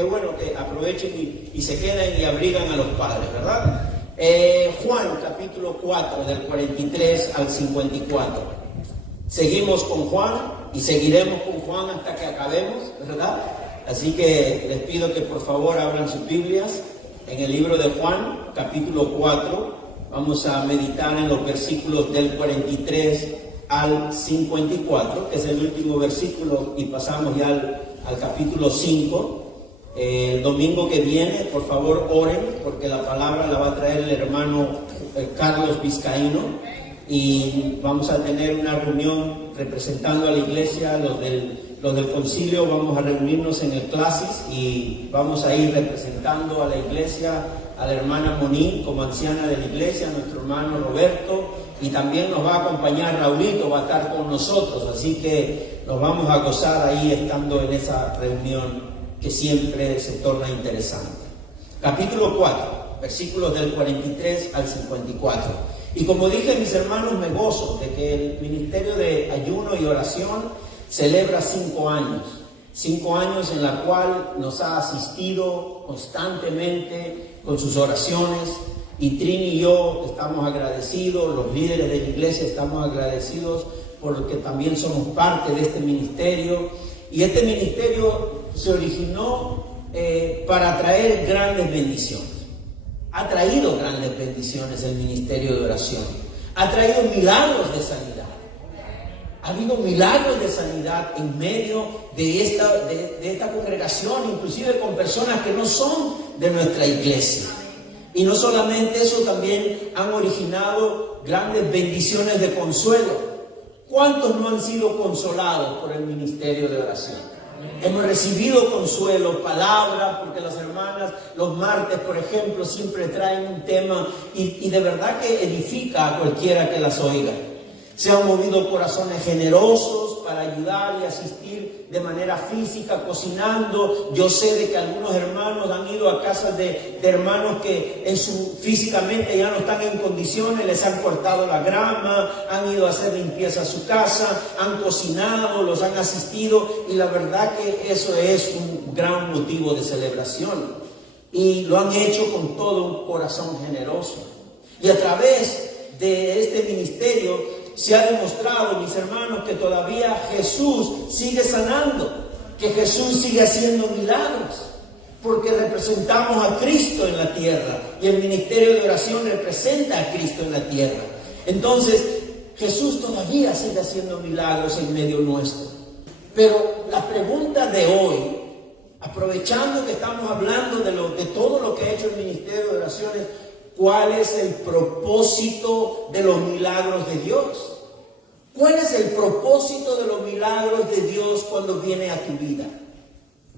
qué bueno que aprovechen y se queden y abrigan a los padres, ¿verdad? Juan capítulo 4 del 43 al 54. Seguimos con Juan y seguiremos con Juan hasta que acabemos, ¿verdad? Así que les pido que por favor abran sus Biblias en el libro de Juan capítulo 4. Vamos a meditar en los versículos del 43 al 54, que es el último versículo, y pasamos ya al capítulo 5. El domingo que viene, por favor, oren, porque la palabra la va a traer el hermano Carlos Vizcaíno, y vamos a tener una reunión representando a la iglesia, los del concilio. Vamos a reunirnos en el Clasis y vamos a ir representando a la iglesia, a la hermana Monique como anciana de la iglesia, a nuestro hermano Roberto, y también nos va a acompañar Raulito, va a estar con nosotros, así que nos vamos a gozar ahí estando en esa reunión que siempre se torna interesante. Capítulo 4, versículos del 43 al 54. Y como dije, mis hermanos, me gozo de que el ministerio de ayuno y oración celebra 5 años. 5 años en la cual nos ha asistido constantemente con sus oraciones. Y Trini y yo estamos agradecidos, los líderes de la iglesia estamos agradecidos porque también somos parte de este ministerio. Y este ministerio se originó para traer grandes bendiciones. Ha traído grandes bendiciones el ministerio de oración. Ha traído milagros de sanidad. Ha habido milagros de sanidad en medio de esta congregación, inclusive con personas que no son de nuestra iglesia. Y no solamente eso, también han originado grandes bendiciones de consuelo. ¿Cuántos no han sido consolados por el ministerio de oración? Hemos recibido consuelo, palabra, porque las hermanas los martes, por ejemplo, siempre traen un tema y de verdad que edifica a cualquiera que las oiga. Se han movido corazones generosos para ayudar y asistir de manera física, cocinando. Yo sé de que algunos hermanos han ido a casas de hermanos que físicamente ya no están en condiciones, les han cortado la grama, han ido a hacer limpieza a su casa, han cocinado, los han asistido, y la verdad que eso es un gran motivo de celebración. Y lo han hecho con todo un corazón generoso. Y a través de este ministerio se ha demostrado, mis hermanos, que todavía Jesús sigue sanando, que Jesús sigue haciendo milagros, porque representamos a Cristo en la tierra y el ministerio de oración representa a Cristo en la tierra. Entonces, Jesús todavía sigue haciendo milagros en medio nuestro. Pero la pregunta de hoy, aprovechando que estamos hablando de todo lo que ha hecho el ministerio de oración, es: ¿cuál es el propósito de los milagros de Dios? ¿Cuál es el propósito de los milagros de Dios cuando viene a tu vida?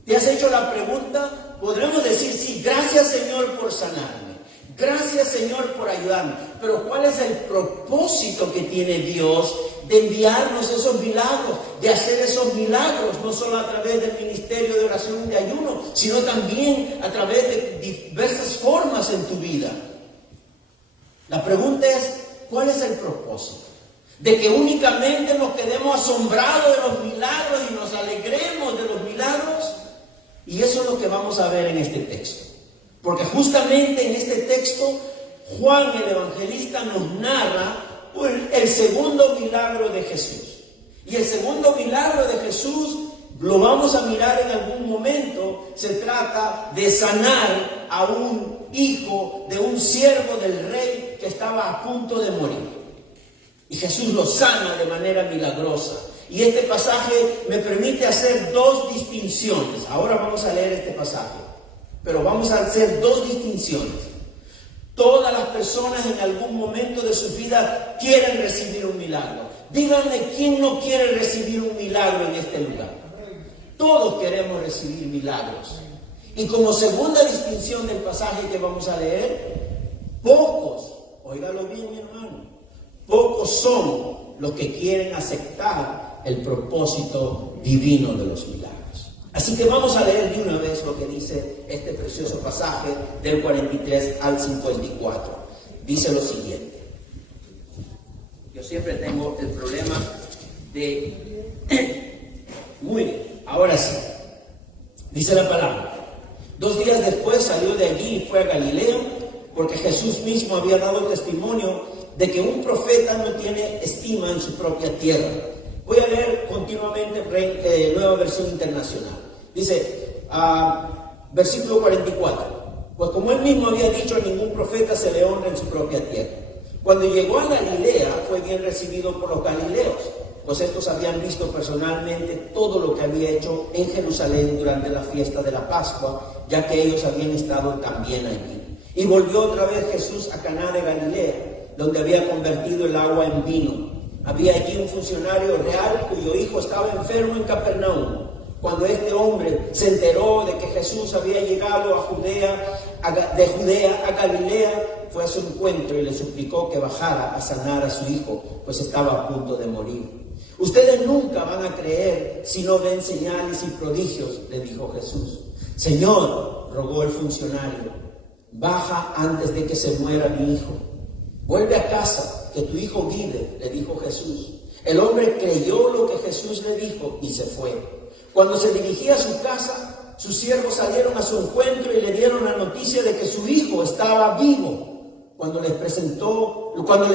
¿Te has hecho la pregunta? Podremos decir, sí, gracias Señor por sanarme, gracias Señor por ayudarme, pero ¿cuál es el propósito que tiene Dios de enviarnos esos milagros, de hacer esos milagros, no solo a través del ministerio de oración y de ayuno, sino también a través de diversas formas en tu vida? La pregunta es: ¿cuál es el propósito? De que únicamente nos quedemos asombrados de los milagros y nos alegremos de los milagros. Y eso es lo que vamos a ver en este texto. Porque justamente en este texto, Juan el evangelista nos narra el segundo milagro de Jesús. Y el segundo milagro de Jesús lo vamos a mirar en algún momento. Se trata de sanar a un hijo de un siervo del rey que estaba a punto de morir. Y Jesús lo sana de manera milagrosa. Y este pasaje me permite hacer 2 distinciones. Ahora vamos a leer este pasaje, pero vamos a hacer 2 distinciones. Todas las personas en algún momento de su vida quieren recibir un milagro. Díganme, ¿quién no quiere recibir un milagro en este lugar? Todos queremos recibir milagros. Y como segunda distinción del pasaje que vamos a leer, pocos, óigalo bien mi hermano, pocos son los que quieren aceptar el propósito divino de los milagros. Así que vamos a leer de una vez lo que dice este precioso pasaje del 43 al 54. Dice lo siguiente. Yo siempre tengo el problema de... Muy bien, ahora sí. Dice la palabra. 2 días después salió de allí y fue a Galilea, porque Jesús mismo había dado testimonio de que un profeta no tiene estima en su propia tierra. Voy a leer continuamente Nueva Versión Internacional. Dice, versículo 44. Pues como él mismo había dicho, a ningún profeta se le honra en su propia tierra. Cuando llegó a Galilea, fue bien recibido por los galileos, pues estos habían visto personalmente todo lo que había hecho en Jerusalén durante la fiesta de la Pascua, ya que ellos habían estado también allí. Y volvió otra vez Jesús a Caná de Galilea, donde había convertido el agua en vino. Había allí un funcionario real cuyo hijo estaba enfermo en Capernaum. Cuando este hombre se enteró de que Jesús había llegado de Judea a Galilea, fue a su encuentro y le suplicó que bajara a sanar a su hijo, pues estaba a punto de morir. Ustedes nunca van a creer si no ven señales y prodigios, le dijo Jesús. Señor, rogó el funcionario, baja antes de que se muera mi hijo. Vuelve a casa, que tu hijo vive, le dijo Jesús. El hombre creyó lo que Jesús le dijo y se fue. Cuando se dirigía a su casa, sus siervos salieron a su encuentro y le dieron la noticia de que su hijo estaba vivo. Cuando les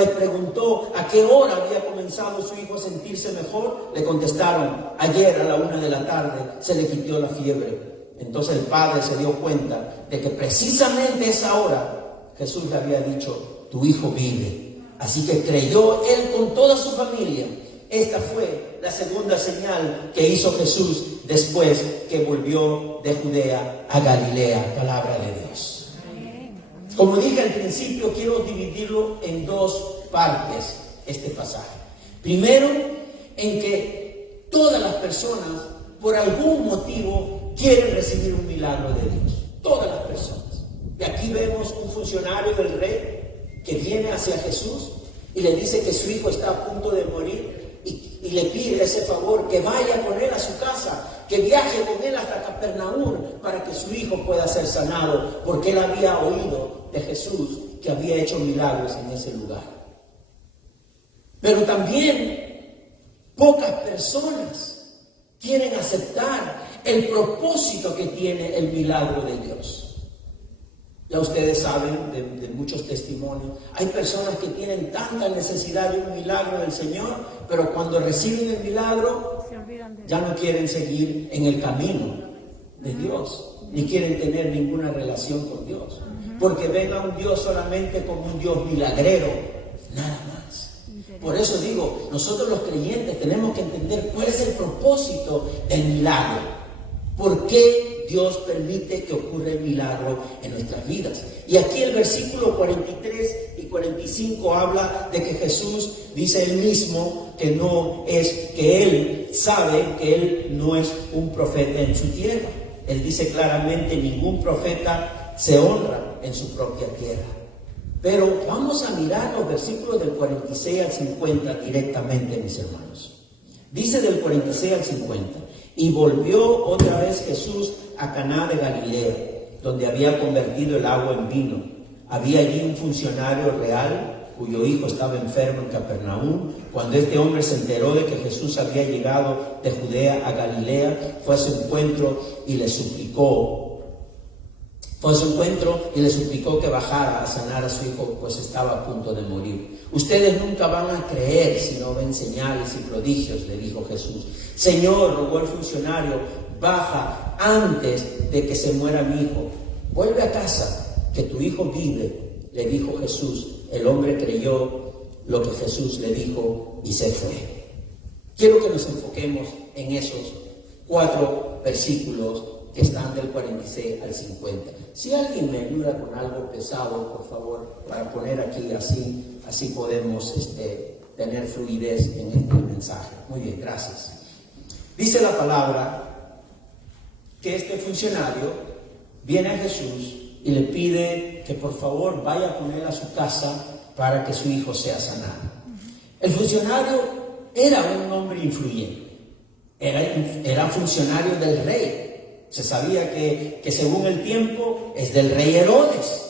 preguntó a qué hora había comenzado su hijo a sentirse mejor, le contestaron, ayer a la 1 de la tarde se le quitó la fiebre. Entonces el padre se dio cuenta de que precisamente a esa hora Jesús le había dicho, tu hijo vive. Así que creyó él con toda su familia. Esta fue la segunda señal que hizo Jesús después que volvió de Judea a Galilea. Palabra de Dios. Como dije al principio, quiero dividirlo en 2 partes este pasaje. Primero, en que todas las personas, por algún motivo, quieren recibir un milagro de Dios. Todas las personas. Y aquí vemos un funcionario del rey que viene hacia Jesús y le dice que su hijo está a punto de morir. Y le pide ese favor, que vaya con él a su casa, que viaje con él hasta Capernaum para que su hijo pueda ser sanado, porque él había oído de Jesús que había hecho milagros en ese lugar. Pero también pocas personas quieren aceptar el propósito que tiene el milagro de Dios. Ya ustedes saben de muchos testimonios. Hay personas que tienen tanta necesidad de un milagro del Señor, pero cuando reciben el milagro, ya no quieren seguir en el camino de Dios, ni quieren tener ninguna relación con Dios, porque ven a un Dios solamente como un Dios milagrero, nada más. Por eso digo, nosotros los creyentes tenemos que entender cuál es el propósito del milagro. ¿Por qué Dios permite que ocurra el milagro en nuestras vidas? Y aquí el versículo 43 y 45 habla de que Jesús dice él mismo que él sabe que él no es un profeta en su tierra. Él dice claramente, ningún profeta se honra en su propia tierra. Pero vamos a mirar los versículos del 46 al 50 directamente, mis hermanos. Dice del 46 al 50, y volvió otra vez Jesús a Caná de Galilea, donde había convertido el agua en vino. Había allí un funcionario real cuyo hijo estaba enfermo en Capernaum. Cuando este hombre se enteró de que Jesús había llegado de Judea a Galilea, fue a su encuentro y le suplicó que bajara a sanar a su hijo, pues estaba a punto de morir. Ustedes nunca van a creer si no ven señales y prodigios, le dijo Jesús. Señor, rogó el funcionario, baja antes de que se muera mi hijo. Vuelve a casa, que tu hijo vive, le dijo Jesús. El hombre creyó lo que Jesús le dijo y se fue. Quiero que nos enfoquemos en esos 4 versículos que están del 46 al 50. Si alguien me ayuda con algo pesado, por favor, para poner aquí así podemos tener fluidez en este mensaje. Muy bien, gracias. Dice la palabra que este funcionario viene a Jesús y le pide que por favor vaya con él a su casa para que su hijo sea sanado. El funcionario era un hombre influyente, era funcionario del rey. Se sabía que según el tiempo es del rey Herodes.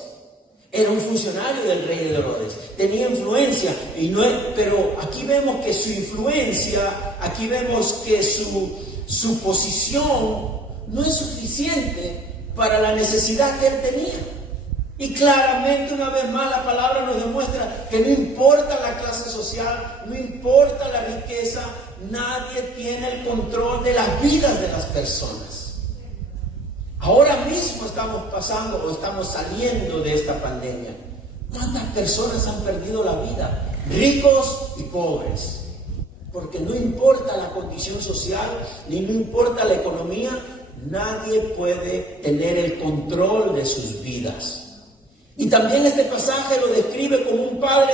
Era un funcionario del rey Herodes. Tenía influencia, pero aquí vemos que su influencia, aquí vemos que su posición no es suficiente para la necesidad que él tenía. Y claramente, una vez más, la palabra nos demuestra que no importa la clase social, no importa la riqueza, nadie tiene el control de las vidas de las personas. Ahora mismo estamos pasando o estamos saliendo de esta pandemia. ¿Cuántas personas han perdido la vida? Ricos y pobres. Porque no importa la condición social, ni no importa la economía, nadie puede tener el control de sus vidas. Y también este pasaje lo describe como un padre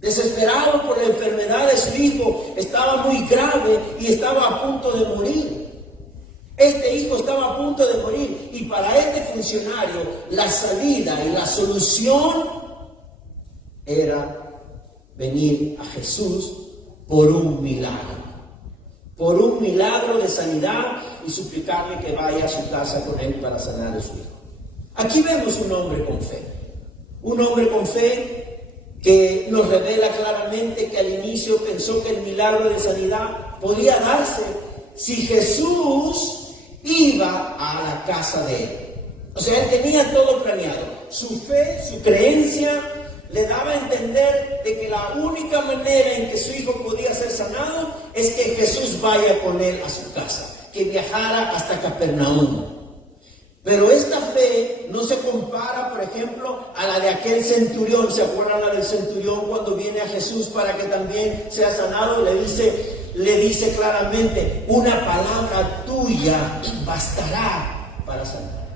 desesperado por la enfermedad de su hijo. Estaba muy grave y estaba a punto de morir. Este hijo estaba a punto de morir, y para este funcionario la salida y la solución era venir a Jesús por un milagro de sanidad, y suplicarle que vaya a su casa con él para sanar a su hijo. Aquí vemos un hombre con fe que nos revela claramente que al inicio pensó que el milagro de sanidad podía darse si Jesús iba a la casa de él. O sea, él tenía todo planeado. Su fe, su creencia le daba a entender de que la única manera en que su hijo podía ser sanado es que Jesús vaya con él a su casa, que viajara hasta Capernaum. Pero esta fe no se compara, por ejemplo, a la de aquel centurión. ¿Se acuerdan la del centurión cuando viene a Jesús para que también sea sanado? Le dice claramente: una palabra tuya bastará para sanar.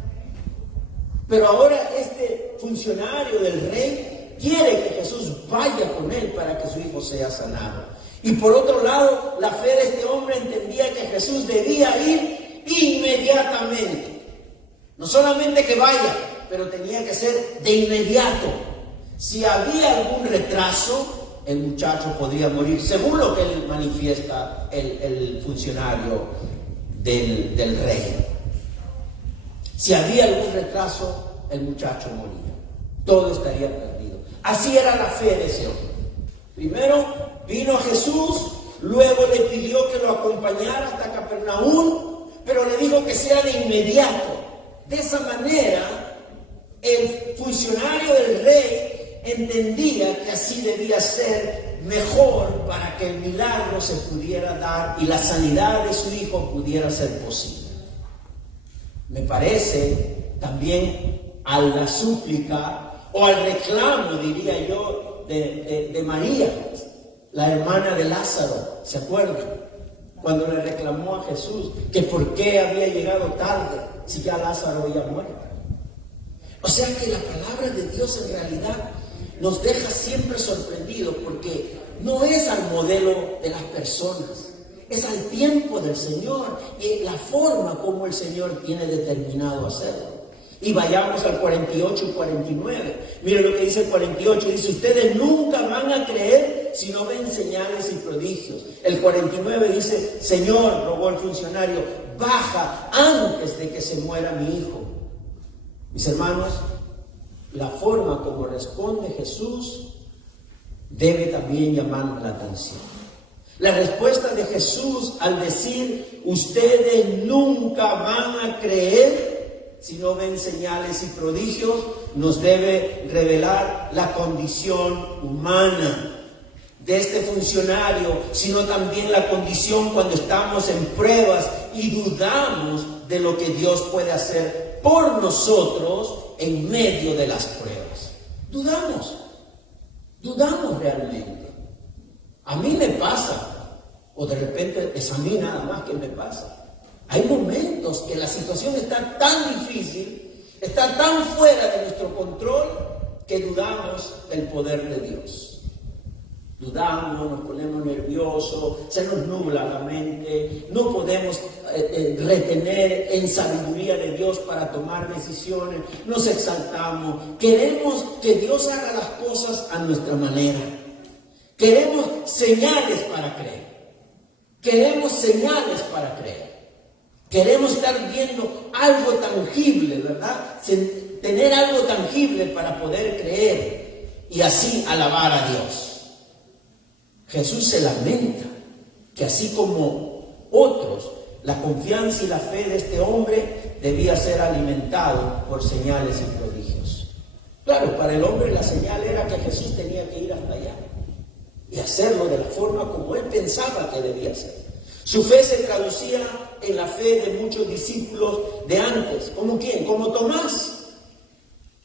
Pero ahora este funcionario del rey quiere que Jesús vaya con él para que su hijo sea sanado. Y por otro lado, la fe de este hombre entendía que Jesús debía ir inmediatamente. No solamente que vaya, pero tenía que ser de inmediato. Si había algún retraso, el muchacho podría morir, según lo que él manifiesta el funcionario del rey. Si había algún retraso, el muchacho moría. Todo estaría perdido. Así era la fe de ese hombre. Primero vino a Jesús, luego le pidió que lo acompañara hasta Capernaum, pero le dijo que sea de inmediato. De esa manera, el funcionario del rey entendía que así debía ser mejor para que el milagro se pudiera dar y la sanidad de su hijo pudiera ser posible. Me parece también a la súplica o al reclamo, diría yo, de María, la hermana de Lázaro. ¿Se acuerdan? Cuando le reclamó a Jesús que por qué había llegado tarde si ya Lázaro había muerto. O sea que la palabra de Dios en realidad nos deja siempre sorprendidos, porque no es al modelo de las personas, es al tiempo del Señor y la forma como el Señor tiene determinado hacerlo. Y vayamos al 48 y 49. Miren lo que dice el 48. Dice: ustedes nunca van a creer si no ven señales y prodigios. El 49 dice: Señor, rogó el funcionario, baja antes de que se muera mi hijo. Mis hermanos, la forma como responde Jesús debe también llamarnos la atención. La respuesta de Jesús al decir: ustedes nunca van a creer si no ven señales y prodigios, nos debe revelar la condición humana de este funcionario, sino también la condición cuando estamos en pruebas y dudamos de lo que Dios puede hacer por nosotros en medio de las pruebas. Dudamos realmente. A mí me pasa, o de repente es a mí nada más que me pasa. Hay momentos que la situación está tan difícil, está tan fuera de nuestro control, que dudamos del poder de Dios. Dudamos, nos ponemos nerviosos, se nos nubla la mente, no podemos retener en sabiduría de Dios para tomar decisiones, nos exaltamos, queremos que Dios haga las cosas a nuestra manera, queremos señales para creer, queremos estar viendo algo tangible, ¿verdad? Tener algo tangible para poder creer y así alabar a Dios. Jesús se lamenta que así como otros, la confianza y la fe de este hombre debía ser alimentado por señales y prodigios. Claro, para el hombre la señal era que Jesús tenía que ir hasta allá y hacerlo de la forma como él pensaba que debía ser. Su fe se traducía en la fe de muchos discípulos de antes. ¿Como quién? Como Tomás.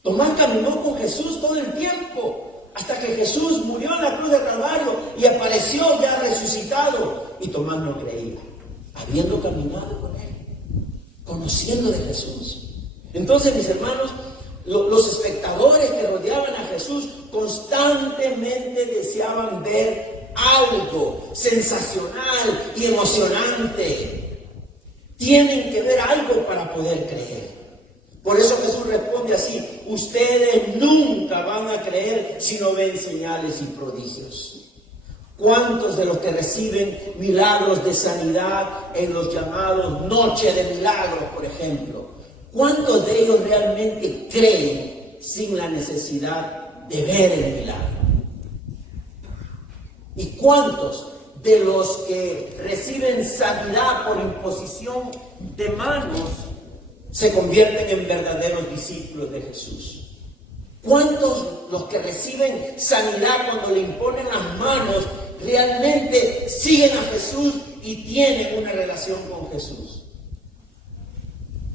Tomás caminó con Jesús todo el tiempo, hasta que Jesús murió en la cruz de Calvario y apareció ya resucitado. Y Tomás no creía, habiendo caminado con él, conociendo de Jesús. Entonces, mis hermanos, los espectadores que rodeaban a Jesús constantemente deseaban ver algo sensacional y emocionante. Tienen que ver algo para poder creer. Por eso Jesús responde así: ustedes nunca van a creer si no ven señales y prodigios. ¿Cuántos de los que reciben milagros de sanidad en los llamados Noche de Milagros, por ejemplo, cuántos de ellos realmente creen sin la necesidad de ver el milagro? ¿Y cuántos de los que reciben sanidad por imposición de manos se convierten en verdaderos discípulos de Jesús? ¿Cuántos los que reciben sanidad cuando le imponen las manos realmente siguen a Jesús y tienen una relación con Jesús?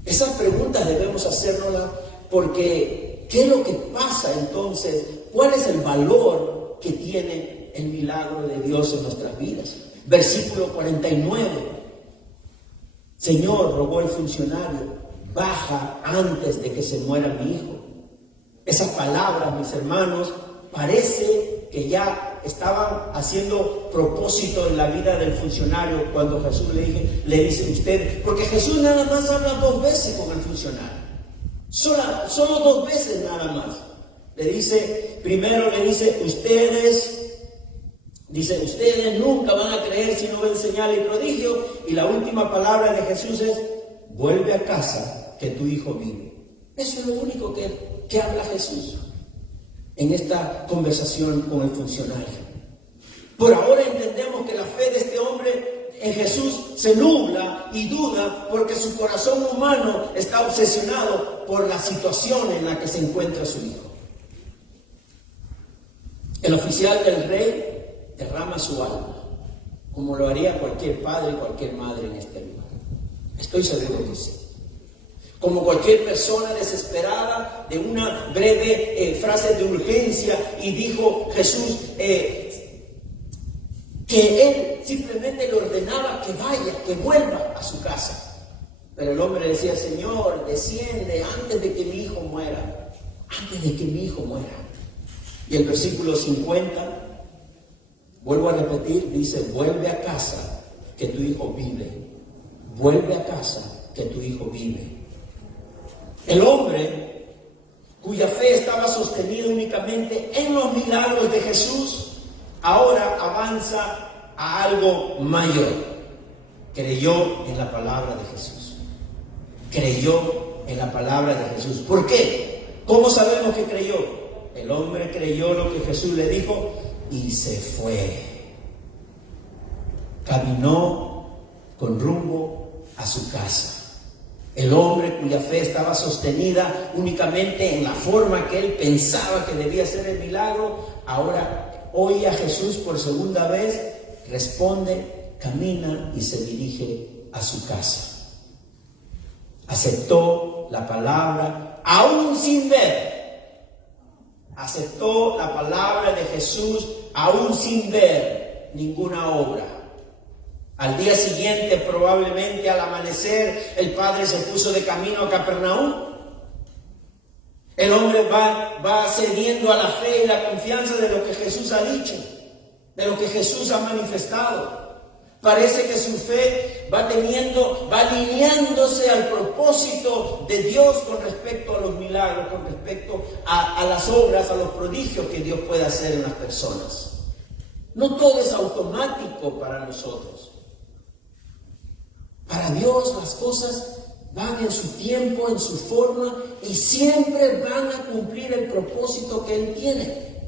Esas preguntas debemos hacernoslas, porque ¿qué es lo que pasa entonces? ¿Cuál es el valor que tiene el milagro de Dios en nuestras vidas? Versículo 49. Señor, rogó el funcionario, baja antes de que se muera mi hijo. Esas palabras, mis hermanos, parece que ya estaban haciendo propósito en la vida del funcionario cuando Jesús le dice usted, porque Jesús nada más habla 2 veces con el funcionario. Solo 2 veces nada más. Primero le dice, ustedes nunca van a creer si no ven señal y prodigio. Y la última palabra de Jesús es, vuelve a casa, que tu hijo vive. Eso es lo único que habla Jesús en esta conversación con el funcionario. Por ahora entendemos que la fe de este hombre en Jesús se nubla y duda porque su corazón humano está obsesionado por la situación en la que se encuentra su hijo. El oficial del rey derrama su alma, como lo haría cualquier padre y cualquier madre en este lugar. Estoy seguro que sí. Como cualquier persona desesperada de una breve frase de urgencia, y dijo Jesús que él simplemente le ordenaba que vaya, que vuelva a su casa. Pero el hombre decía, Señor, desciende antes de que mi hijo muera, antes de que mi hijo muera. Y el versículo 50, vuelvo a repetir, dice, vuelve a casa, que tu hijo vive. Vuelve a casa, que tu hijo vive. El hombre cuya fe estaba sostenida únicamente en los milagros de Jesús, ahora avanza a algo mayor. Creyó en la palabra de Jesús. Creyó en la palabra de Jesús. ¿Por qué? ¿Cómo sabemos que creyó? El hombre creyó lo que Jesús le dijo y se fue. Caminó con rumbo a su casa. El hombre cuya fe estaba sostenida únicamente en la forma que él pensaba que debía ser el milagro, ahora oye a Jesús por segunda vez, responde, camina y se dirige a su casa. Aceptó la palabra aún sin ver. Aceptó la palabra de Jesús aún sin ver ninguna obra. Al día siguiente, probablemente al amanecer, el padre se puso de camino a Capernaum. El hombre va cediendo a la fe y la confianza de lo que Jesús ha dicho, de lo que Jesús ha manifestado. Parece que su fe va alineándose al propósito de Dios con respecto a los milagros, con respecto a las obras, a los prodigios que Dios puede hacer en las personas. No todo es automático para nosotros. Para Dios las cosas van en su tiempo, en su forma, y siempre van a cumplir el propósito que Él tiene.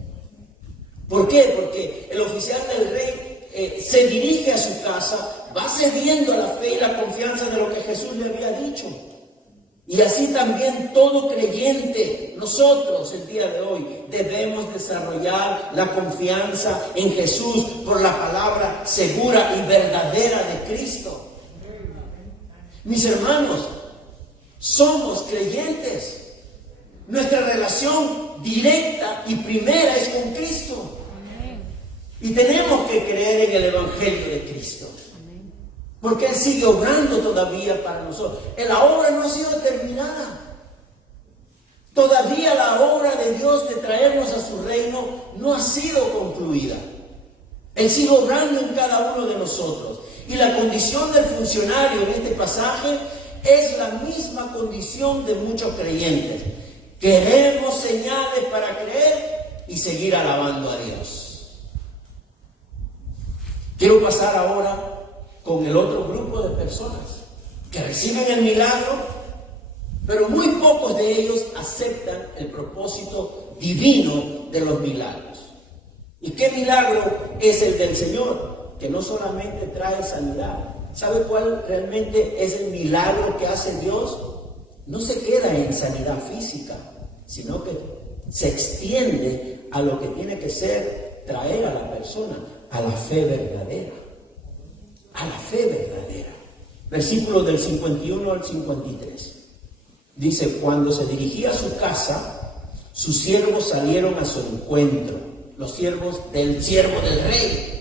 ¿Por qué? Porque el oficial del rey se dirige a su casa, va cediendo a la fe y la confianza de lo que Jesús le había dicho. Y así también todo creyente, nosotros el día de hoy, debemos desarrollar la confianza en Jesús por la palabra segura y verdadera de Cristo. Mis hermanos, somos creyentes. Nuestra relación directa y primera es con Cristo. Y tenemos que creer en el Evangelio de Cristo. Porque Él sigue obrando todavía para nosotros. La obra no ha sido terminada. Todavía la obra de Dios de traernos a su reino no ha sido concluida. Él sigue obrando en cada uno de nosotros. Y la condición del funcionario en este pasaje es la misma condición de muchos creyentes. Queremos señales para creer y seguir alabando a Dios. Quiero pasar ahora con el otro grupo de personas que reciben el milagro, pero muy pocos de ellos aceptan el propósito divino de los milagros. ¿Y qué milagro es el del Señor? Que no solamente trae sanidad. ¿Sabe cuál realmente es el milagro que hace Dios? No se queda en sanidad física, sino que se extiende a lo que tiene que ser traer a la persona a la fe verdadera. A la fe verdadera. Versículos del 51 al 53. Dice, cuando se dirigía a su casa, sus siervos salieron a su encuentro. Los siervos del siervo del rey.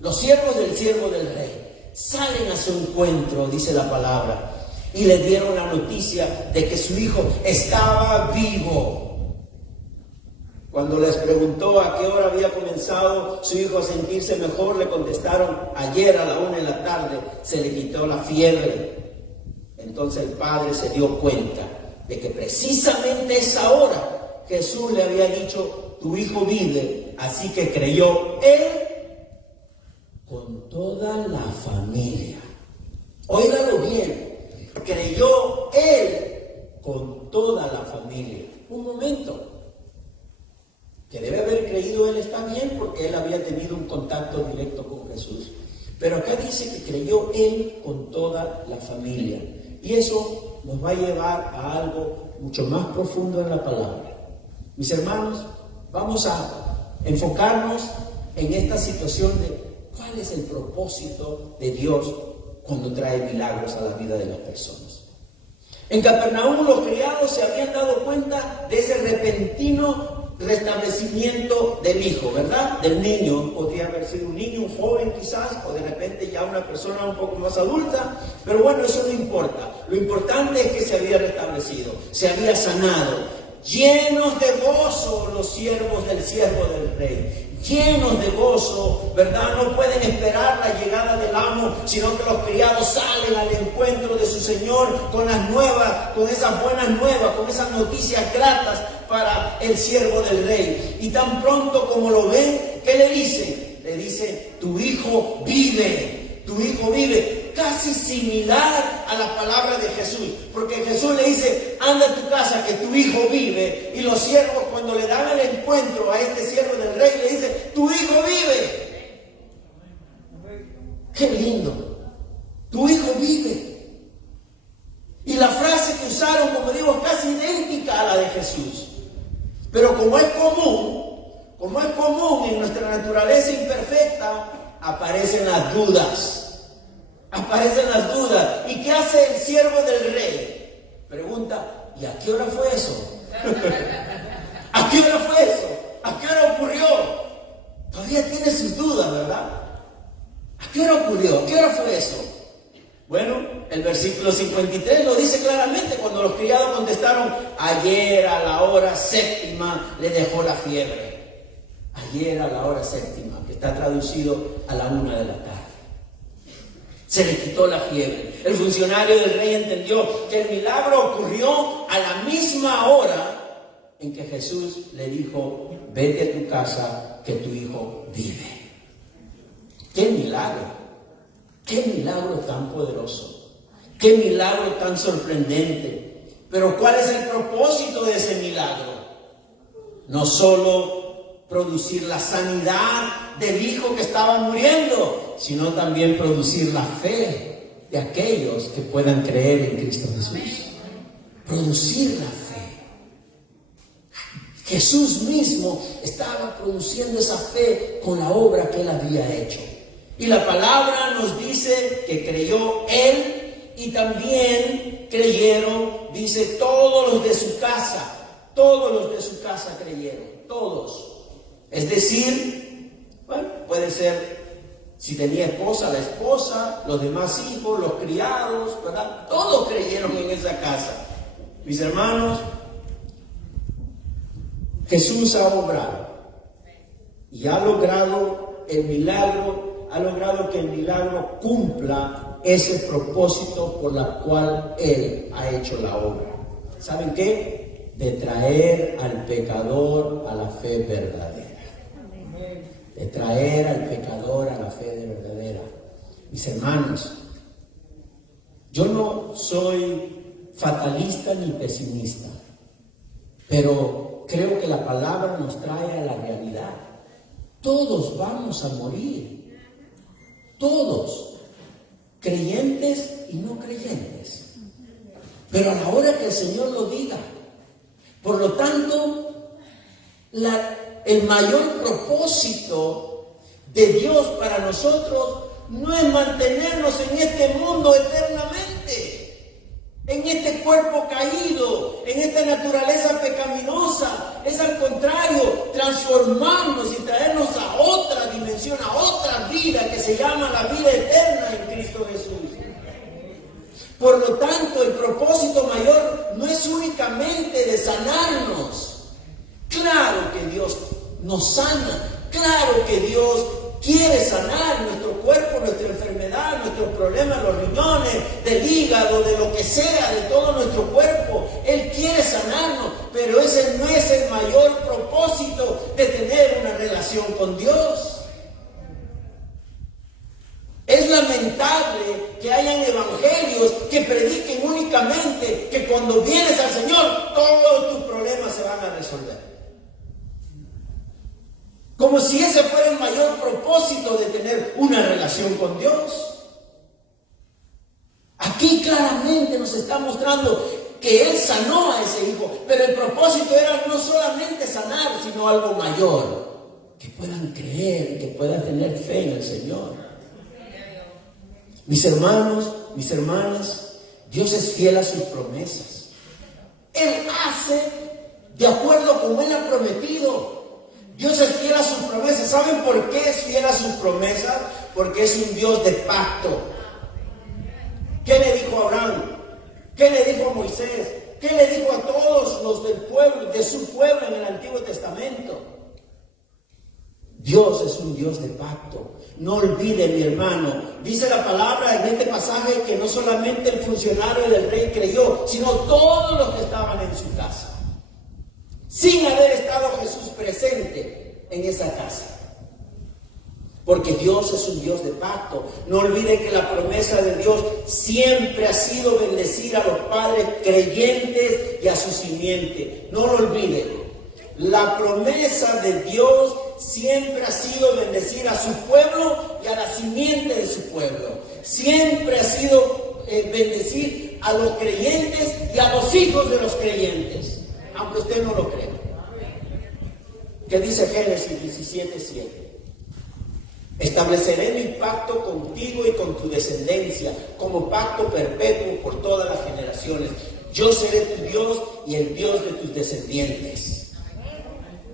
Los siervos del siervo del rey salen a su encuentro, dice la palabra, y le dieron la noticia de que su hijo estaba vivo. Cuando les preguntó a qué hora había comenzado su hijo a sentirse mejor, le contestaron, ayer a la 1 de la tarde se le quitó la fiebre. Entonces el padre se dio cuenta de que precisamente esa hora Jesús le había dicho, tu hijo vive, así que creyó él con toda la familia. Óigalo bien, creyó él con toda la familia. Un momento. Que debe haber creído él está bien porque él había tenido un contacto directo con Jesús. Pero acá dice que creyó él con toda la familia. Y eso nos va a llevar a algo mucho más profundo en la palabra. Mis hermanos, vamos a enfocarnos en esta situación de cuál es el propósito de Dios cuando trae milagros a la vida de las personas. En Capernaum los criados se habían dado cuenta de ese repentino restablecimiento del hijo, ¿verdad? Del niño. Podría haber sido un niño, un joven quizás, o de repente ya una persona un poco más adulta, pero bueno, eso no importa. Lo importante es que se había restablecido, se había sanado. Llenos de gozo los siervos del siervo del rey. Llenos de gozo, ¿verdad? No pueden esperar la llegada del amo, sino que los criados salen al encuentro de su Señor con las nuevas, con esas buenas nuevas, con esas noticias gratas para el siervo del rey. Y tan pronto como lo ven, ¿qué le dicen? Le dicen, tu hijo vive, tu hijo vive. Casi similar a las palabras de Jesús, porque Jesús le dice, anda a tu casa que tu hijo vive, y los siervos cuando le dan el encuentro a este siervo del rey le dicen, tu hijo vive. Qué lindo, tu hijo vive. Y la frase que usaron, como digo, es casi idéntica a la de Jesús, pero como es común en nuestra naturaleza imperfecta, aparecen las dudas. Aparecen las dudas. ¿Y qué hace el siervo del rey? Pregunta, ¿y a qué hora fue eso? ¿A qué hora fue eso? ¿A qué hora ocurrió? Todavía tiene sus dudas, ¿verdad? ¿A qué hora ocurrió? ¿A qué hora fue eso? Bueno, el versículo 53 lo dice claramente cuando los criados contestaron, ayer a la hora séptima le dejó la fiebre. Ayer a la hora séptima, que está traducido a la 1 de la tarde. Se le quitó la fiebre. El funcionario del rey entendió que el milagro ocurrió a la misma hora en que Jesús le dijo, vete a tu casa que tu hijo vive. ¡Qué milagro! ¡Qué milagro tan poderoso! ¡Qué milagro tan sorprendente! Pero ¿cuál es el propósito de ese milagro? No solo producir la sanidad del hijo que estaba muriendo, sino también producir la fe de aquellos que puedan creer en Cristo Jesús. producir la fe. Jesús mismo estaba produciendo esa fe con la obra que él había hecho. Y la palabra nos dice que creyó él y también creyeron, dice, todos los de su casa. Todos los de su casa creyeron, todos. Es decir, bueno, puede ser, si tenía esposa, la esposa, los demás hijos, los criados, ¿verdad? Todos creyeron en esa casa. Mis hermanos, Jesús ha obrado y ha logrado el milagro, ha logrado que el milagro cumpla ese propósito por el cual Él ha hecho la obra. ¿Saben qué? De traer al pecador a la fe verdadera. De traer al pecador a la fe verdadera. Mis hermanos, yo no soy fatalista ni pesimista, pero creo que la palabra nos trae a la realidad. Todos vamos a morir. Todos. Creyentes y no creyentes. Pero a la hora que el Señor lo diga. Por lo tanto, el mayor propósito de Dios para nosotros no es mantenernos en este mundo eternamente, en este cuerpo caído, en esta naturaleza pecaminosa. Es al contrario, transformarnos y traernos a otra dimensión, a otra vida que se llama la vida eterna en Cristo Jesús. Por lo tanto, el propósito mayor no es únicamente de sanarnos. Claro que Dios nos sana, claro que Dios quiere sanar nuestro cuerpo, nuestra enfermedad, nuestros problemas, los riñones, del hígado, de lo que sea, de todo nuestro cuerpo. Él quiere sanarnos, pero ese no es el mayor propósito de tener una relación con Dios. Es lamentable que hayan evangelios que prediquen únicamente que cuando vienes al Señor todos tus problemas se van a resolver. Como si ese fuera el mayor propósito de tener una relación con Dios. Aquí claramente nos está mostrando que Él sanó a ese hijo, pero el propósito era no solamente sanar, sino algo mayor. Que puedan creer y que puedan tener fe en el Señor. Mis hermanos, mis hermanas, Dios es fiel a sus promesas. Él hace de acuerdo como Él ha prometido. Dios es fiel a sus promesas. ¿Saben por qué es fiel a sus promesas? Porque es un Dios de pacto. ¿Qué le dijo a Abraham? ¿Qué le dijo a Moisés? ¿Qué le dijo a todos los del pueblo, de su pueblo en el Antiguo Testamento? Dios es un Dios de pacto. No olvide, mi hermano, dice la palabra en este pasaje que no solamente el funcionario del rey creyó, sino todos los que estaban en su casa, sin haber estado Jesús presente en esa casa. Porque Dios es un Dios de pacto. No olvide que la promesa de Dios siempre ha sido bendecir a los padres creyentes y a su simiente. No lo olvide. La promesa de Dios siempre ha sido bendecir a su pueblo y a la simiente de su pueblo. Siempre ha sido bendecir a los creyentes y a los hijos de los creyentes, aunque usted no lo crea. ¿Qué dice Génesis 17:7? Estableceré mi pacto contigo y con tu descendencia como pacto perpetuo por todas las generaciones. Yo seré tu Dios y el Dios de tus descendientes.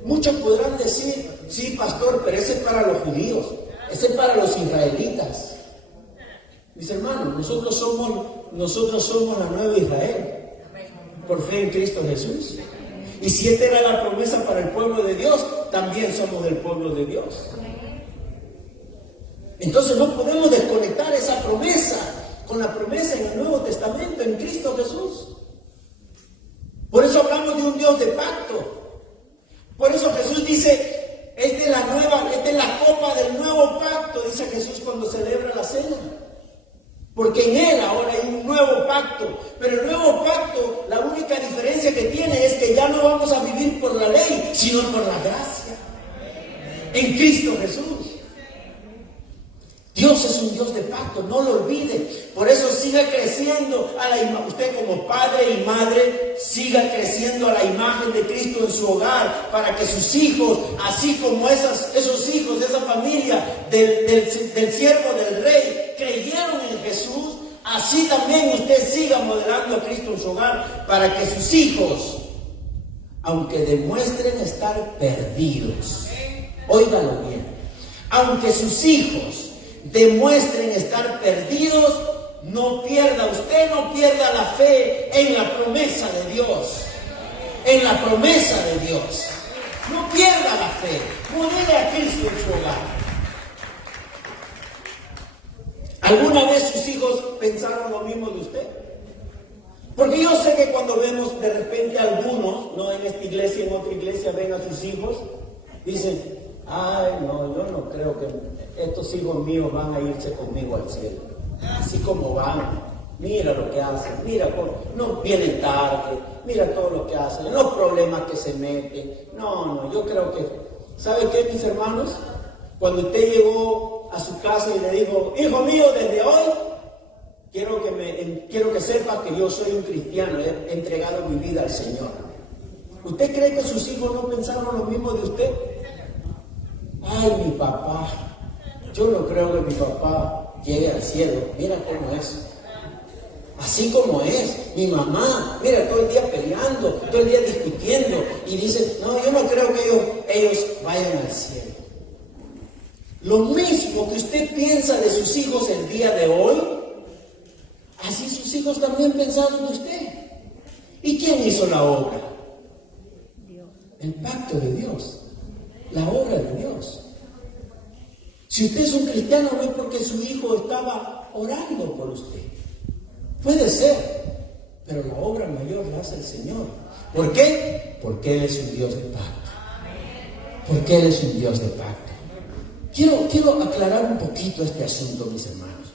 Muchos podrán decir, sí, pastor, pero ese es para los judíos, ese es para los israelitas. Mis hermanos, nosotros somos la nueva Israel, por fe en Cristo Jesús. Y si esta era la promesa para el pueblo de Dios, también somos del pueblo de Dios. Entonces no podemos desconectar esa promesa con la promesa en el Nuevo Testamento, en Cristo Jesús. Por eso hablamos de un Dios de pacto. Por eso Jesús dice, esta es la copa del nuevo pacto, dice Jesús cuando celebra la cena. Porque en Él ahora hay un nuevo pacto. Pero el nuevo pacto, la única diferencia que tiene es que ya no vamos a vivir por la ley, sino por la gracia. En Cristo Jesús. Dios es un Dios de pacto, no lo olvide. Por eso siga creciendo. Usted como padre y madre, siga creciendo a la imagen de Cristo en su hogar, para que sus hijos, así como esos hijos, esa familia del siervo del rey, creyeron en Jesús, así también usted siga modelando a Cristo en su hogar, para que sus hijos, aunque demuestren estar perdidos, óigalo bien, aunque sus hijos demuestren estar perdidos, usted no pierda la fe en la promesa de Dios, en la promesa de Dios. No pierda la fe, modele a Cristo en su hogar. ¿Alguna vez sus hijos pensaron lo mismo de usted? Porque yo sé que cuando vemos de repente algunos, no en esta iglesia, en otra iglesia, ven a sus hijos, dicen, ay, no, yo no creo que estos hijos míos van a irse conmigo al cielo. Así como van, mira lo que hacen, mira cómo, no vienen tarde, mira todo lo que hacen, los problemas que se meten. No, yo creo que, ¿sabe qué, mis hermanos? Cuando usted llegó a su casa y le dijo, hijo mío, desde hoy quiero que sepa que yo soy un cristiano, he entregado mi vida al Señor. ¿Usted cree que sus hijos no pensaron lo mismo de usted? Ay, mi papá, yo no creo que mi papá llegue al cielo, mira cómo es. Así como es, mi mamá, mira, todo el día peleando, todo el día discutiendo, y dice, no, yo no creo que ellos vayan al cielo. Lo mismo que usted piensa de sus hijos el día de hoy, así sus hijos también pensaron de usted. ¿Y quién hizo la obra? Dios. El pacto de Dios, la obra de Dios. Si usted es un cristiano, no es porque su hijo estaba orando por usted. Puede ser, pero la obra mayor la hace el Señor. ¿Por qué? Porque Él es un Dios de pacto. Porque Él es un Dios de pacto. Quiero aclarar un poquito este asunto, mis hermanos.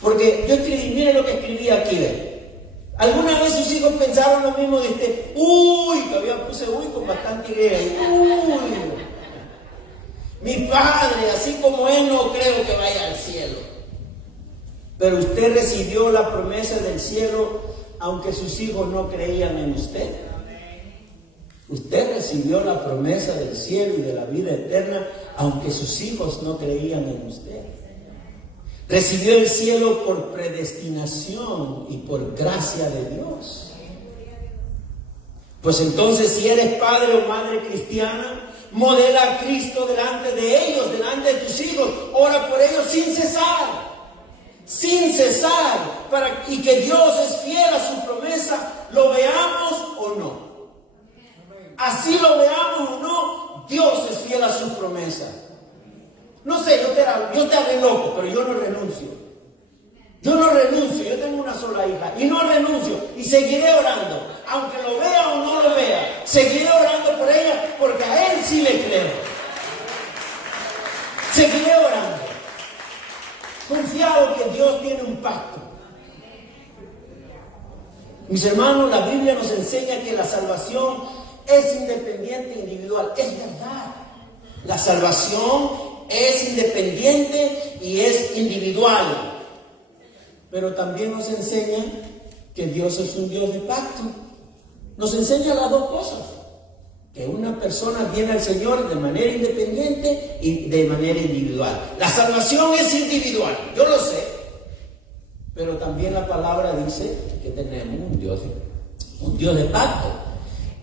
Porque yo escribí, mire lo que escribí aquí, ¿ve? ¿Alguna vez sus hijos pensaron lo mismo de usted? Uy, todavía puse uy con bastante idea. Uy. Mi padre, así como él, no creo que vaya al cielo. Pero usted recibió la promesa del cielo, aunque sus hijos no creían en usted. Usted recibió la promesa del cielo y de la vida eterna, aunque sus hijos no creían en usted. Recibió el cielo por predestinación y por gracia de Dios. Pues entonces, si eres padre o madre cristiana, modela a Cristo delante de ellos, delante de tus hijos. Ora por ellos sin cesar. Sin cesar. Y que Dios es fiel a su promesa, lo veamos o no. Así lo veamos o no, Dios es fiel a su promesa. No sé, yo te haré loco, pero yo no renuncio. Yo no renuncio, yo tengo una sola hija y no renuncio y seguiré orando. Aunque lo vea o no lo vea, seguiré orando por ella porque a Él sí le creo. Seguiré orando. Confiado que Dios tiene un pacto. Mis hermanos, la Biblia nos enseña que la salvación es independiente e individual. Es verdad. La salvación es independiente y es individual. Pero también nos enseña que Dios es un Dios de pacto. Nos enseña las dos cosas. Que una persona viene al Señor de manera independiente y de manera individual. La salvación es individual, yo lo sé. Pero también la palabra dice que tenemos un Dios de pacto.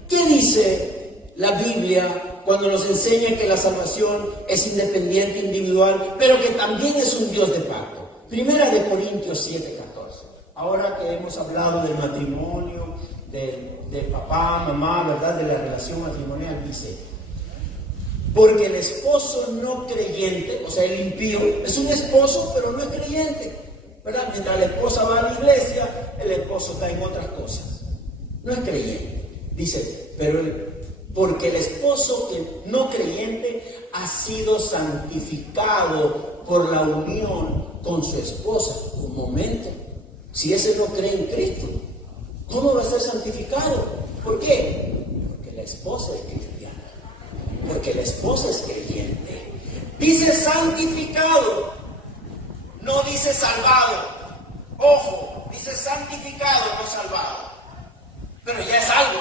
¿Qué dice la Biblia cuando nos enseña que la salvación es independiente e individual, pero que también es un Dios de pacto? Primera de Corintios 7:14. Ahora que hemos hablado del matrimonio, de papá, mamá, ¿verdad? De la relación matrimonial, dice: porque el esposo no creyente, o sea, el impío, es un esposo, pero no es creyente, ¿verdad? Mientras la esposa va a la iglesia, el esposo está en otras cosas. No es creyente. Dice, porque el esposo que no creyente ha sido santificado por la unión con su esposa. Un momento, si ese no cree en Cristo, ¿cómo va a ser santificado? ¿Por qué? Porque la esposa es cristiana, porque la esposa es creyente. Dice santificado, no dice salvado. Ojo, dice santificado, no salvado. Pero ya es algo.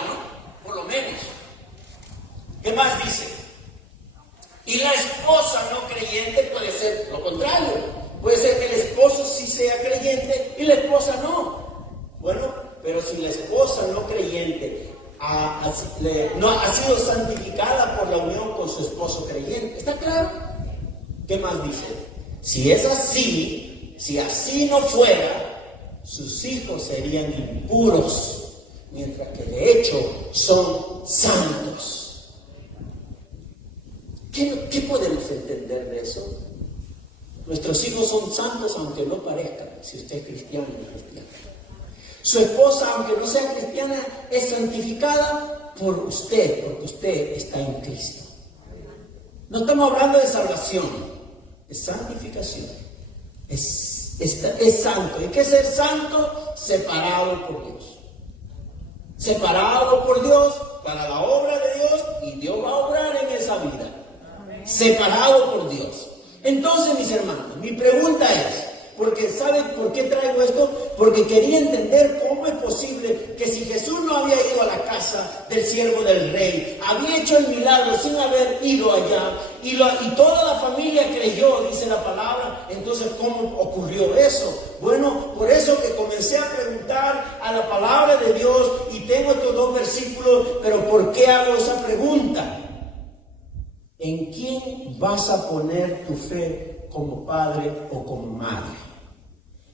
sea creyente y la esposa no. Bueno, pero si la esposa no creyente no ha sido santificada por la unión con su esposo creyente, ¿está claro? ¿Qué más dice? Si es así, si así no fuera, sus hijos serían impuros, mientras que de hecho son santos. ¿Qué podemos entender de eso? Nuestros hijos son santos aunque no parezcan, si usted es cristiano o cristiana. Su esposa, aunque no sea cristiana, es santificada por usted, porque usted está en Cristo. No estamos hablando de salvación, es santificación. Es santo. ¿Y qué es ser santo? Separado por Dios. Separado por Dios para la obra de Dios, y Dios va a obrar en esa vida. Separado por Dios. Entonces, mis hermanos, mi pregunta es, porque ¿saben por qué traigo esto? Porque quería entender cómo es posible que si Jesús no había ido a la casa del siervo del rey, había hecho el milagro sin haber ido allá, y toda la familia creyó, dice la palabra, entonces ¿cómo ocurrió eso? Bueno, por eso que comencé a preguntar a la palabra de Dios, y tengo estos dos versículos, pero ¿por qué hago esa pregunta? ¿En quién vas a poner tu fe como padre o como madre?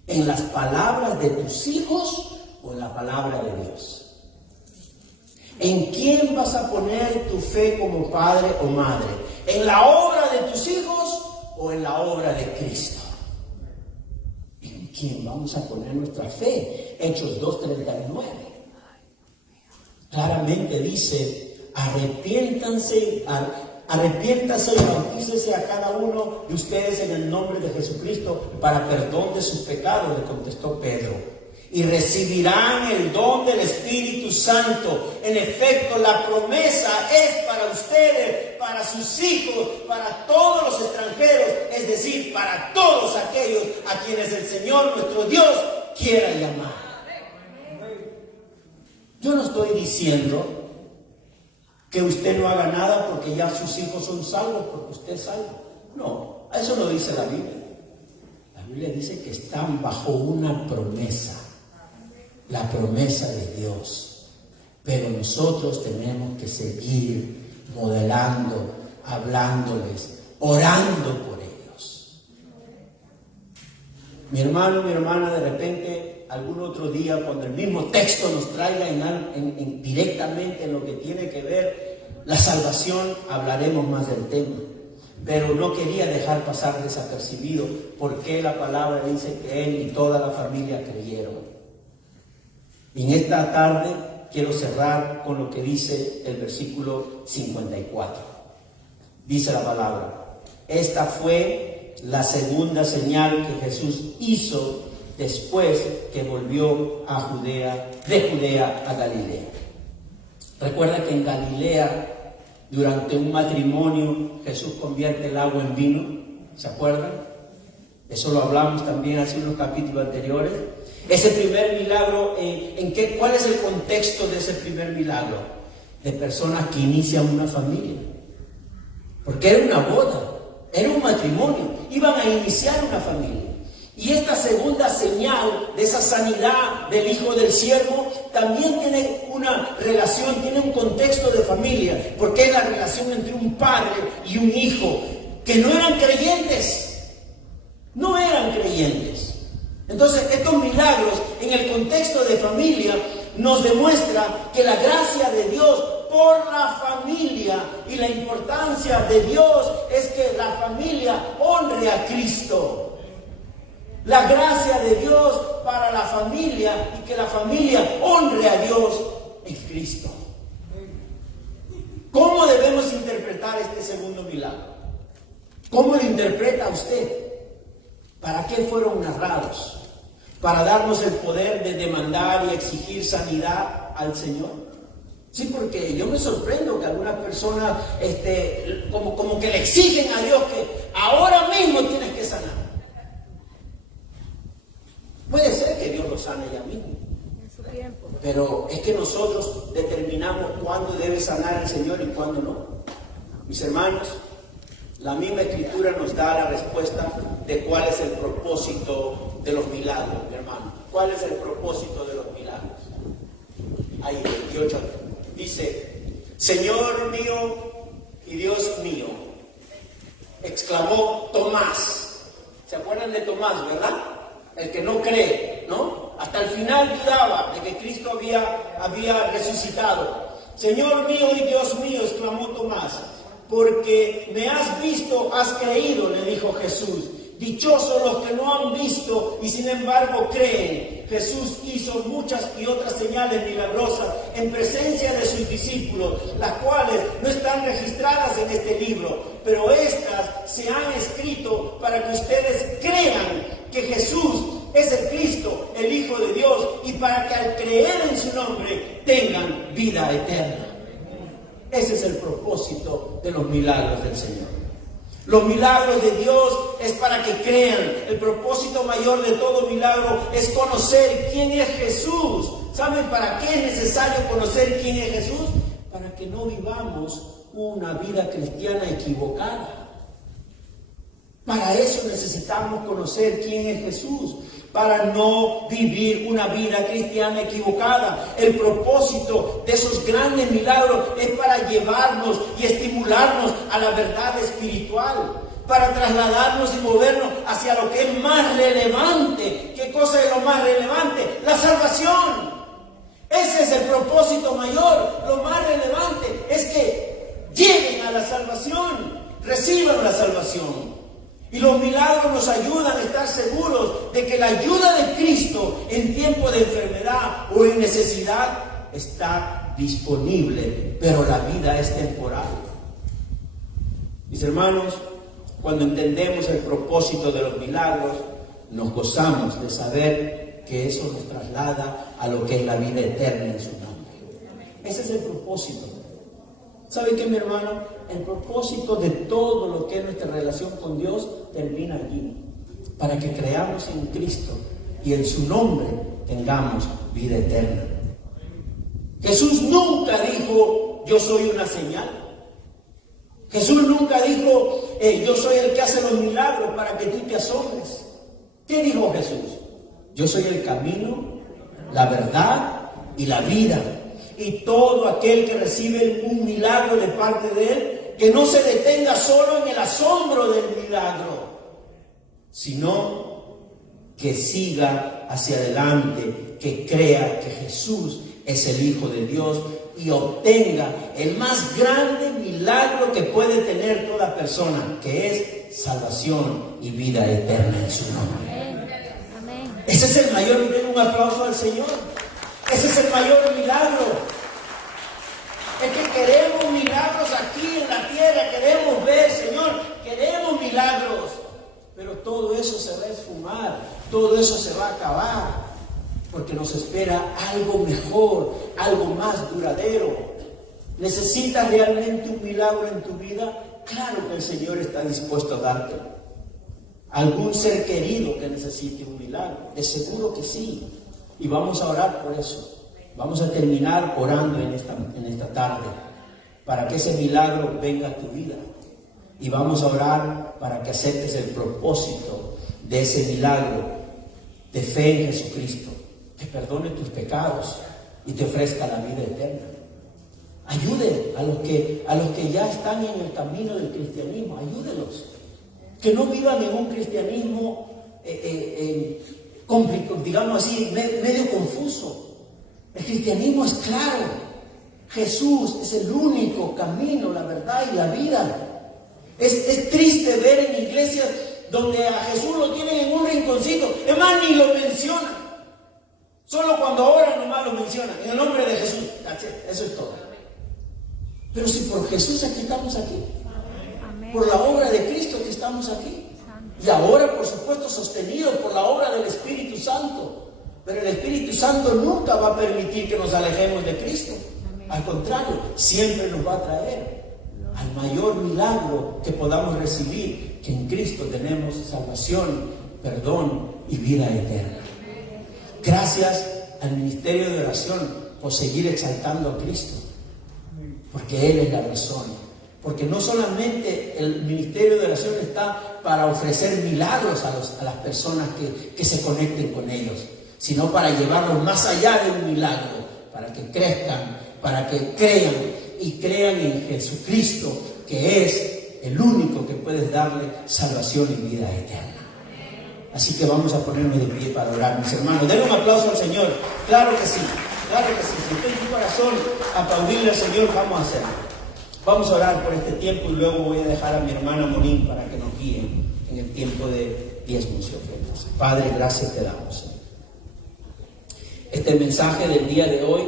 ¿En las palabras de tus hijos o en la palabra de Dios? ¿En quién vas a poner tu fe como padre o madre? ¿En la obra de tus hijos o en la obra de Cristo? ¿En quién vamos a poner nuestra fe? Hechos 2:39. Claramente dice, arrepiéntanse y bautícese a cada uno de ustedes en el nombre de Jesucristo para perdón de sus pecados, le contestó Pedro, y recibirán el don del Espíritu Santo. En efecto, la promesa es para ustedes, para sus hijos, para todos los extranjeros, es decir, para todos aquellos a quienes el Señor nuestro Dios quiera llamar. Yo no estoy diciendo que usted no haga nada porque ya sus hijos son salvos, porque usted es salvo. No, eso no dice la Biblia. La Biblia dice que están bajo una promesa, la promesa de Dios. Pero nosotros tenemos que seguir modelando, hablándoles, orando por ellos. Mi hermano, mi hermana, de repente, algún otro día, cuando el mismo texto nos traiga directamente en lo que tiene que ver la salvación, hablaremos más del tema. Pero no quería dejar pasar desapercibido porque la palabra dice que él y toda la familia creyeron. Y en esta tarde quiero cerrar con lo que dice el versículo 54. Dice la palabra: esta fue la segunda señal que Jesús hizo después que volvió de Judea a Galilea. Recuerda que en Galilea, durante un matrimonio, Jesús convierte el agua en vino. ¿Se acuerdan? Eso lo hablamos también hace unos capítulos anteriores. Ese primer milagro, ¿cuál es el contexto de ese primer milagro? De personas que inician una familia. Porque era una boda, era un matrimonio, iban a iniciar una familia. Y esta segunda señal de esa sanidad del hijo del siervo también tiene una relación, tiene un contexto de familia, porque es la relación entre un padre y un hijo, que no eran creyentes. Entonces, estos milagros en el contexto de familia nos demuestra que la gracia de Dios por la familia y la importancia de Dios es que la familia honre a Cristo. La gracia de Dios para la familia y que la familia honre a Dios en Cristo. ¿Cómo debemos interpretar este segundo milagro? ¿Cómo lo interpreta usted? ¿Para qué fueron narrados? ¿Para darnos el poder de demandar y exigir sanidad al Señor? Sí, porque yo me sorprendo que algunas personas como que le exigen a Dios que ahora mismo tienes que sanar. Puede ser que Dios lo sane ya mismo, pero es que nosotros determinamos cuándo debe sanar el Señor y cuándo no. Mis hermanos, la misma Escritura nos da la respuesta de cuál es el propósito de los milagros, mi hermano? ¿Cuál es el propósito de los milagros? Ahí, 28. Dice, Señor mío y Dios mío, exclamó Tomás. ¿Se acuerdan de Tomás, verdad? El que no cree, ¿no? Hasta el final dudaba de que Cristo había resucitado. Señor mío y Dios mío, exclamó Tomás, porque me has visto, has creído, le dijo Jesús. Dichosos los que no han visto y sin embargo creen. Jesús hizo muchas y otras señales milagrosas en presencia de sus discípulos, las cuales no están registradas en este libro, pero estas se han escrito para que ustedes crean que Jesús es el Cristo, el Hijo de Dios, y para que al creer en su nombre tengan vida eterna. Ese es el propósito de los milagros del Señor. Los milagros de Dios es para que crean. El propósito mayor de todo milagro es conocer quién es Jesús. ¿Saben para qué es necesario conocer quién es Jesús? Para que no vivamos una vida cristiana equivocada. Para eso necesitamos conocer quién es Jesús, para no vivir una vida cristiana equivocada. El propósito de esos grandes milagros es para llevarnos y estimularnos a la verdad espiritual, para trasladarnos y movernos hacia lo que es más relevante. ¿Qué cosa es lo más relevante? La salvación. Ese es el propósito mayor. Lo más relevante es que lleguen a la salvación, reciban la salvación. Y los milagros nos ayudan a estar seguros de que la ayuda de Cristo en tiempo de enfermedad o en necesidad está disponible, pero la vida es temporal. Mis hermanos, cuando entendemos el propósito de los milagros, nos gozamos de saber que eso nos traslada a lo que es la vida eterna en su nombre. Ese es el propósito. ¿Sabe qué, mi hermano? El propósito de todo lo que es nuestra relación con Dios termina allí, para que creamos en Cristo y en su nombre tengamos vida eterna. Jesús nunca dijo, yo soy una señal. Jesús nunca dijo, yo soy el que hace los milagros para que tú te asombres. ¿Qué dijo Jesús? Yo soy el camino, la verdad y la vida. Y todo aquel que recibe un milagro de parte de Él, que no se detenga solo en el asombro del milagro, sino que siga hacia adelante, que crea que Jesús es el Hijo de Dios y obtenga el más grande milagro que puede tener toda persona, que es salvación y vida eterna en su nombre. Amén. Ese es el mayor nivel. Un aplauso al Señor. Ese es el mayor milagro. Es que queremos milagros aquí en la tierra, queremos ver, Señor, queremos milagros. Pero todo eso se va a esfumar, todo eso se va a acabar, porque nos espera algo mejor, algo más duradero. ¿Necesitas realmente un milagro en tu vida? Claro que el Señor está dispuesto a dártelo. ¿Algún ser querido que necesite un milagro? De seguro que sí. Y vamos a orar por eso. Vamos a terminar orando en esta tarde para que ese milagro venga a tu vida. Y vamos a orar para que aceptes el propósito de ese milagro de fe en Jesucristo, que perdone tus pecados y te ofrezca la vida eterna. Ayude a los que ya están en el camino del cristianismo, ayúdelos. Que no vivan en un cristianismo digamos así, medio confuso. El cristianismo es claro. Jesús es el único camino, la verdad y la vida. Es triste ver en iglesias donde a Jesús lo tienen en un rinconcito. Es más, ni lo mencionan. Solo cuando oran nomás lo mencionan. En el nombre de Jesús. Eso es todo. Pero si por Jesús es que estamos aquí. Por la obra de Cristo que estamos aquí. Y ahora, por supuesto, sostenidos por la obra del Espíritu Santo. Pero el Espíritu Santo nunca va a permitir que nos alejemos de Cristo. Al contrario, siempre nos va a traer al mayor milagro que podamos recibir, que en Cristo tenemos salvación, perdón y vida eterna. Gracias al ministerio de oración por seguir exaltando a Cristo, porque Él es la razón Porque no solamente el ministerio de oración está para ofrecer milagros a las personas que se conecten con ellos, sino para llevarlos más allá de un milagro, para que crezcan, para que crean y crean en Jesucristo, que es el único que puede darle salvación y vida eterna. Así que vamos a ponernos de pie para orar, mis hermanos. Denle un aplauso al Señor. Claro que sí, claro que sí. Si está en tu corazón aplaudirle al Señor, vamos a hacerlo. Vamos a orar por este tiempo y luego voy a dejar a mi hermana Monín para que nos guíe en el tiempo de diezmos y ofrendas. Padre, gracias te damos, Señor. Este mensaje del día de hoy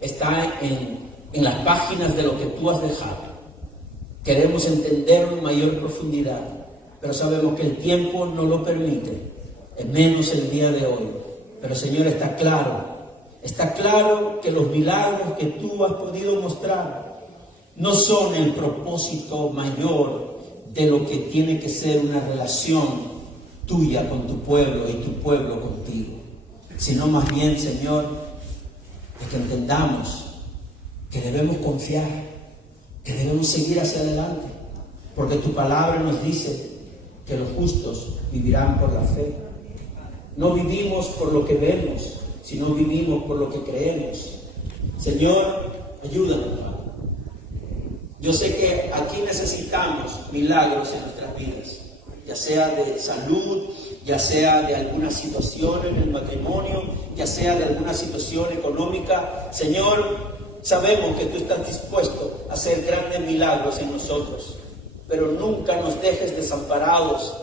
está en las páginas de lo que tú has dejado. Queremos entenderlo en mayor profundidad, pero sabemos que el tiempo no lo permite, menos el día de hoy. Pero Señor, está claro que los milagros que tú has podido mostrar no son el propósito mayor de lo que tiene que ser una relación tuya con tu pueblo y tu pueblo contigo, sino más bien, Señor, de que entendamos que debemos confiar, que debemos seguir hacia adelante, porque tu palabra nos dice que los justos vivirán por la fe. No vivimos por lo que vemos, sino vivimos por lo que creemos. Señor, ayúdanos, Padre. Yo sé que aquí necesitamos milagros en nuestras vidas, ya sea de salud, ya sea de alguna situación en el matrimonio, ya sea de alguna situación económica. Señor, sabemos que tú estás dispuesto a hacer grandes milagros en nosotros, pero nunca nos dejes desamparados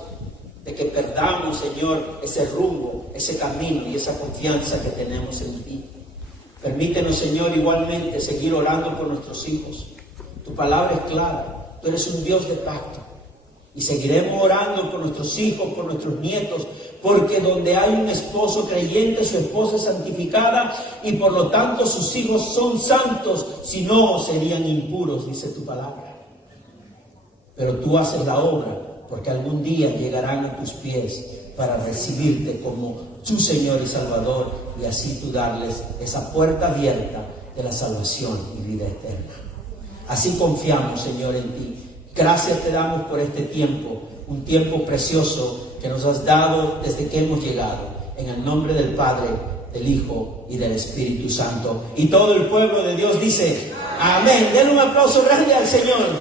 de que perdamos, Señor, ese rumbo, ese camino y esa confianza que tenemos en ti. Permítenos, Señor, igualmente seguir orando por nuestros hijos. Tu palabra es clara, tú eres un Dios de pacto. Y seguiremos orando por nuestros hijos, por nuestros nietos, porque donde hay un esposo creyente, su esposa es santificada, y por lo tanto sus hijos son santos, si no serían impuros, dice tu palabra. Pero tú haces la obra, porque algún día llegarán a tus pies para recibirte como tu Señor y Salvador, y así tú darles esa puerta abierta de la salvación y vida eterna. Así confiamos, Señor, en ti. Gracias te damos por este tiempo, un tiempo precioso que nos has dado desde que hemos llegado. En el nombre del Padre, del Hijo y del Espíritu Santo. Y todo el pueblo de Dios dice, amén. Denle un aplauso grande al Señor.